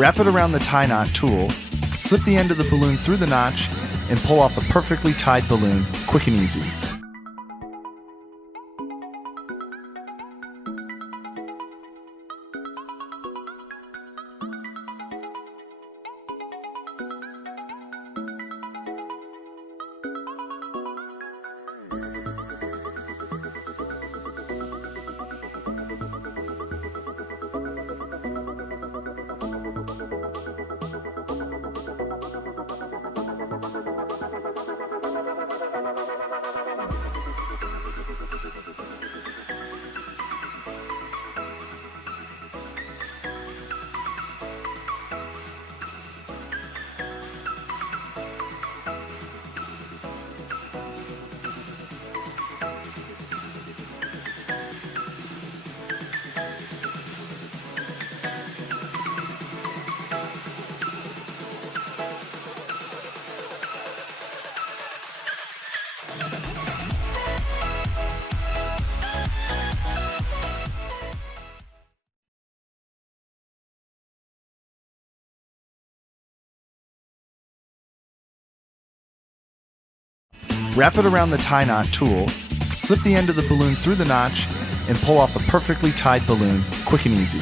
Wrap it around the tie knot tool, slip the end of the balloon through the notch, and pull off a perfectly tied balloon, quick and easy. Wrap it around the tie knot tool, slip the end of the balloon through the notch, and pull off a perfectly tied balloon, quick and easy.